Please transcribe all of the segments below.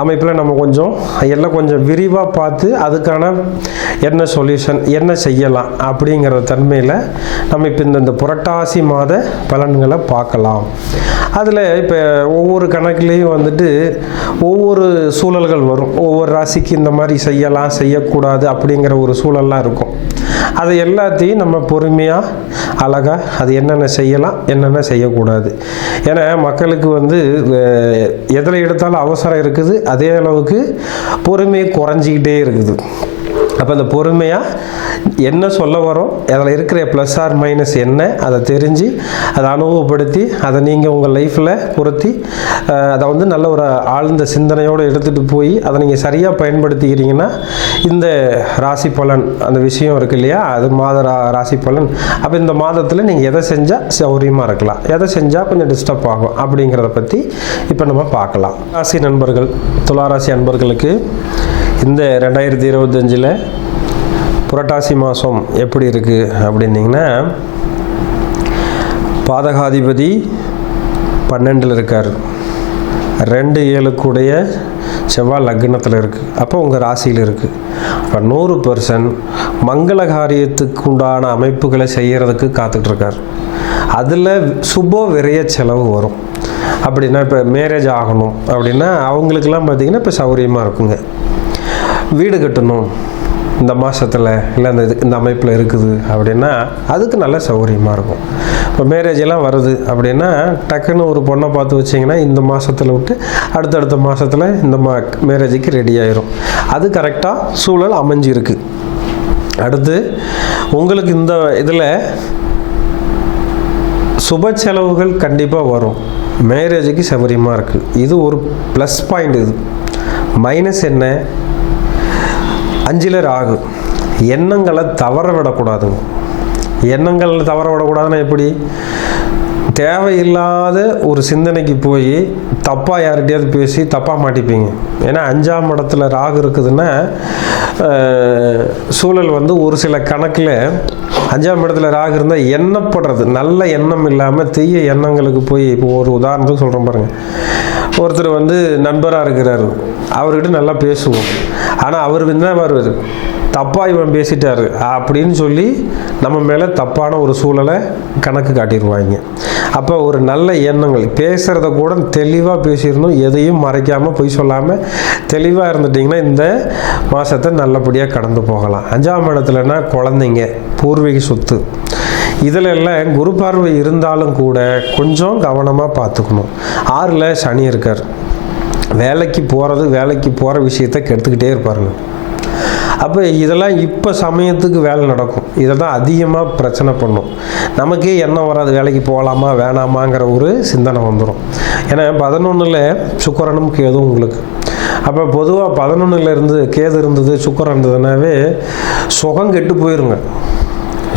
அமைப்பில் நம்ம கொஞ்சம் எல்லாம் கொஞ்சம் விரிவாக பார்த்து அதுக்கான என்ன சொல்யூஷன் என்ன செய்யலாம் அப்படிங்கிற தன்மையில் நம்ம இப்போ இந்த புரட்டாசி மாத பலன்களை பார்க்கலாம். அதில் இப்போ ஒவ்வொரு கணக்குலேயும் வந்துட்டு ஒவ்வொரு சூழல்கள் வரும். ஒவ்வொரு ராசிக்கு இந்த மாதிரி செய்யலாம் செய்யக்கூடாது அப்படிங்கிற ஒரு சூழல்லாம் இருக்கும். அதை எல்லாத்தையும் நம்ம பொறுமையாக அழகாக அது என்னென்ன செய்யலாம் என்னென்ன செய்யக்கூடாது. ஏன்னா மக்களுக்கு வந்து எதில் எடுத்தாலும் அவசரம் இருக்குது அதே அளவுக்கு பொறுமை குறைஞ்சிக்கிட்டே இருக்குது. அப்போ அந்த பொறுமையாக என்ன சொல்ல வரோம்? அதில் இருக்கிற ப்ளஸ் ஆர் மைனஸ் என்ன? அதை தெரிஞ்சு அதை அனுபவப்படுத்தி அதை நீங்கள் உங்கள் லைஃப்பில் பொருத்தி அதை வந்து நல்ல ஒரு ஆழ்ந்த சிந்தனையோடு எடுத்துகிட்டு போய் அதை நீங்கள் சரியாக பயன்படுத்திக்கிறீங்கன்னா இந்த ராசி பலன் அந்த விஷயம் இருக்கு இல்லையா? அது மாத ரா ராசி பலன். அப்போ இந்த மாதத்தில் நீங்கள் எதை செஞ்சால் சௌரியமாக இருக்கலாம். எதை செஞ்சால் கொஞ்சம் டிஸ்டர்ப் ஆகும் அப்படிங்கிறத பற்றி இப்போ நம்ம பார்க்கலாம். ராசி நண்பர்கள் துளாராசி அன்பர்களுக்கு இந்த ரெண்டாயிரத்தி இருபத்தஞ்சில் புரட்டாசி மாதம் எப்படி இருக்குது அப்படின்னிங்கன்னா பாதகாதிபதி பன்னெண்டில் இருக்கார். ரெண்டு ஏழுக்குடைய செவ்வாய் லக்னத்தில் இருக்குது அப்போ உங்கள் ராசியில் இருக்குது அப்போ நூறு பர்சன்ட் மங்கள காரியத்துக்கு உண்டான அமைப்புகளை செய்கிறதுக்கு காத்துட்ருக்கார் அதில் சுப விரைய செலவு வரும். அப்படின்னா இப்போ மேரேஜ் ஆகணும் அப்படின்னா அவங்களுக்கெல்லாம் பார்த்திங்கன்னா இப்போ சௌகரியமாக இருக்குங்க. வீடு கட்டணும். இந்த மாதத்தில் இல்லை அந்த இது இந்த அமைப்பில் இருக்குது அப்படின்னா அதுக்கு நல்ல சௌகரியமாக இருக்கும். இப்போ மேரேஜ் எல்லாம் வருது அப்படின்னா டக்குன்னு ஒரு பொண்ணை பார்த்து வச்சிங்கன்னா இந்த மாதத்தில் விட்டு அடுத்தடுத்த மாதத்தில் இந்த மா மேரேஜுக்கு ரெடி ஆயிரும். அது கரெக்டாக சூழல் அமைஞ்சிருக்கு. அடுத்து உங்களுக்கு இந்த இதில் சுப செலவுகள் கண்டிப்பாக வரும். மேரேஜுக்கு சௌகரியமாக இருக்குது இது ஒரு ப்ளஸ் பாயிண்ட் இது. மைனஸ் என்ன? அஞ்சில் ராகு. எண்ணங்களை தவற விடக்கூடாதுங்க எண்ணங்கள் தவற விடக்கூடாதுன்னா எப்படி? தேவையில்லாத ஒரு சிந்தனைக்கு போய் தப்பாக யார்கிட்டயாவது பேசி தப்பாக மாட்டிப்பீங்க. ஏன்னா அஞ்சாம் இடத்துல ராகு இருக்குதுன்னா சூழல் வந்து ஒரு சில கணக்கில் அஞ்சாம் இடத்துல ராகு இருந்தால் எண்ணப்படுறது. நல்ல எண்ணம் இல்லாமல் தீய எண்ணங்களுக்கு போய் இப்போ ஒரு உதாரணத்துக்கு சொல்கிறேன் பாருங்கள் ஒருத்தர் வந்து நண்பராக இருக்கிறாரு. அவர்கிட்ட நல்லா பேசுவோம். ஆனால் அவர் என்ன வருவார்? தப்பாக இவன் பேசிட்டாரு. அப்படின்னு சொல்லி நம்ம மேலே தப்பான ஒரு சூழலை கணக்கு காட்டிடுவாங்க அப்போ ஒரு நல்ல எண்ணங்கள். பேசுகிறத கூட தெளிவாக பேசிடணும். எதையும் மறைக்காமல் பொய் சொல்லாமல் தெளிவாக இருந்துட்டிங்கன்னா இந்த மாதத்தை நல்லபடியாக கடந்து போகலாம். அஞ்சாம் இடத்துலனா குழந்தைங்க பூர்வீக சொத்து. இதில் எல்லாம் குரு பார்வை இருந்தாலும் கூட கொஞ்சம் கவனமாக பார்த்துக்கணும். ஆறில் சனி இருக்கார். வேலைக்கு போகிறது வேலைக்கு போகிற விஷயத்த கெடுத்துக்கிட்டே இருப்பாருங்க. அப்போ இதெல்லாம் இப்போ சமயத்துக்கு வேலை நடக்கும். இதை தான் அதிகமாக பிரச்சனை பண்ணும். நமக்கே என்ன வராது வேலைக்கு போகலாமா வேணாமாங்கிற ஒரு சிந்தனை வந்துடும் ஏன்னா பதினொன்றில் சுக்கரனும் கேதும் உங்களுக்கு. அப்போ பொதுவாக பதினொன்றில் இருந்து கேது இருந்தது சுக்கரன் இருந்ததுனாவே சுகம் கெட்டு போயிருங்க.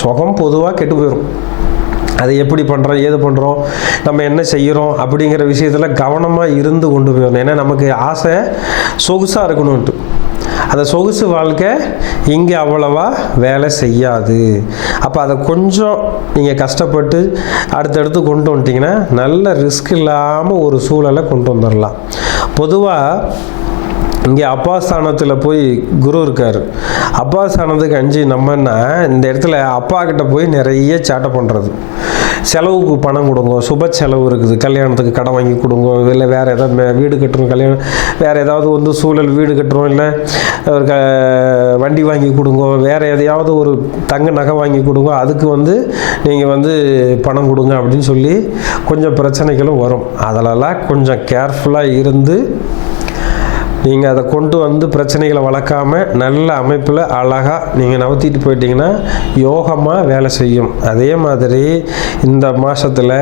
சுகம் பொதுவாக கெட்டு போயிடும் அதை எப்படி பண்ணுறோம் ஏது பண்ணுறோம் நம்ம என்ன செய்கிறோம் அப்படிங்கிற விஷயத்தில் கவனமாக இருந்து கொண்டு போயிடணும். ஏன்னா நமக்கு ஆசை சொகுசாக இருக்கணும்ட்டு அந்த சொகுசு வாழ்க்கை இங்கே அவ்வளவா வேலை செய்யாது. அப்போ அதை கொஞ்சம் நீங்கள் கஷ்டப்பட்டு அடுத்தடுத்து கொண்டு வந்துட்டிங்கன்னா நல்ல ரிஸ்க் இல்லாமல் ஒரு சூழலை கொண்டு வந்துடலாம். பொதுவாக இங்கே அப்பா ஸ்தானத்தில் போய் குரு இருக்கார். அப்பா ஸ்தானத்துக்கு அஞ்சு நம்மன்னா இந்த இடத்துல அப்பா கிட்ட போய் நிறைய சேட்டை பண்ணுறது செலவுக்கு பணம் கொடுங்க சுப செலவு இருக்குது. கல்யாணத்துக்கு கடன் வாங்கி கொடுங்க இல்லை வேறு ஏதாவது வீடு கட்டுறோம் கல்யாணம் வேறு ஏதாவது வந்து சூழல் வீடு கட்டுறோம் இல்லை ஒரு க வண்டி வாங்கி கொடுங்க வேறு எதையாவது ஒரு தங்க நகை வாங்கி கொடுங்க அதுக்கு வந்து நீங்கள் வந்து பணம் கொடுங்க அப்படின்னு சொல்லி கொஞ்சம் பிரச்சனைகளும் வரும். அதிலெல்லாம் கொஞ்சம் கேர்ஃபுல்லாக இருந்து நீங்கள் அதை கொண்டு வந்து பிரச்சனைகளை வளர்க்காம நல்ல அமைப்பில் அழகாக நீங்கள் நவத்திட்டு போயிட்டீங்கன்னா யோகமாக வேலை செய்யும். அதே மாதிரி இந்த மாதத்தில்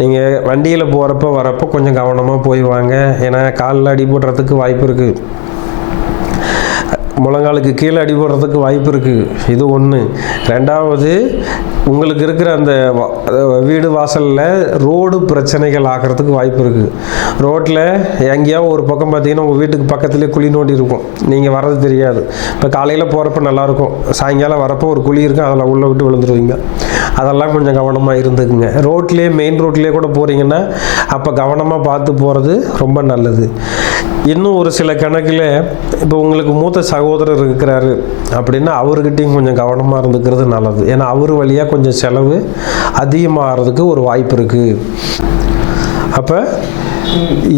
நீங்கள் வண்டியில் போகிறப்ப வரப்போ கொஞ்சம் கவனமாக போய் வாங்க. ஏன்னா காலில் அடி போடுறதுக்கு வாய்ப்பு இருக்குது முழங்காலுக்கு கீழே அடி போடுறதுக்கு வாய்ப்பு இருக்குது இது ஒன்று ரெண்டாவது உங்களுக்கு இருக்கிற அந்த வீடு வாசலில் ரோடு பிரச்சனைகள் ஆகிறதுக்கு வாய்ப்பு இருக்குது ரோட்டில் எங்கேயாவது ஒரு பக்கம் பார்த்தீங்கன்னா உங்கள் வீட்டுக்கு பக்கத்துலேயே குழி நோண்டி இருக்கும். நீங்கள் வர்றது தெரியாது. இப்போ காலையில் போகிறப்ப நல்லாயிருக்கும். சாயங்காலம் வரப்போ ஒரு குழி இருக்கும். அதில் உள்ளே விட்டு விழுந்துருவீங்க. அதெல்லாம் கொஞ்சம் கவனமாக இருந்துக்குங்க. ரோட்லேயே மெயின் ரோட்லேயே கூட போகிறீங்கன்னா அப்போ கவனமாக பார்த்து போகிறது ரொம்ப நல்லது. இன்னும் ஒரு சில கணக்கில் இப்போ உங்களுக்கு மூத்த சகோதரர் இருக்கிறாரு அப்படின்னா அவர்கிட்டையும் கொஞ்சம் கவனமாக இருந்துக்கிறது நல்லது. ஏன்னா அவர் வழியாக கொஞ்சம் செலவு அதிகமாகிறதுக்கு ஒரு வாய்ப்பு இருக்குது அப்போ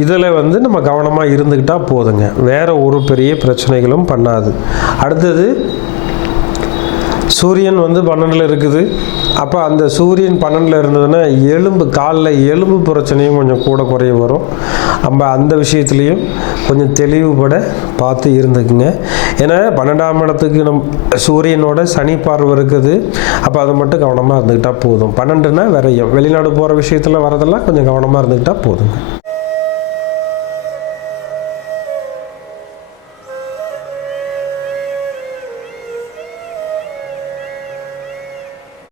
இதில் வந்து நம்ம கவனமாக இருந்துக்கிட்டால் போதுங்க. வேறு ஒரு பெரிய பிரச்சனைகளும் பண்ணாது. அடுத்தது சூரியன் வந்து பன்னெண்டில் இருக்குது. அப்போ அந்த சூரியன் பன்னெண்டில் இருந்ததுன்னா எலும்பு காலில் எலும்பு பிரச்சனையும் கொஞ்சம் கூட குறைய வரும். நம்ம அந்த விஷயத்துலையும் கொஞ்சம் தெளிவுபட பார்த்து இருந்துக்குங்க. ஏன்னா பன்னெண்டாம் இடத்துக்கு நம் சூரியனோட சனி பார்வை இருக்குது. அப்போ அதை மட்டும் கவனமாக இருந்துக்கிட்டால் போதும். பன்னெண்டுனா விரையும். வெளிநாடு போகிற விஷயத்தில் வரதெல்லாம் கொஞ்சம் கவனமாக இருந்துக்கிட்டால் போதுங்க.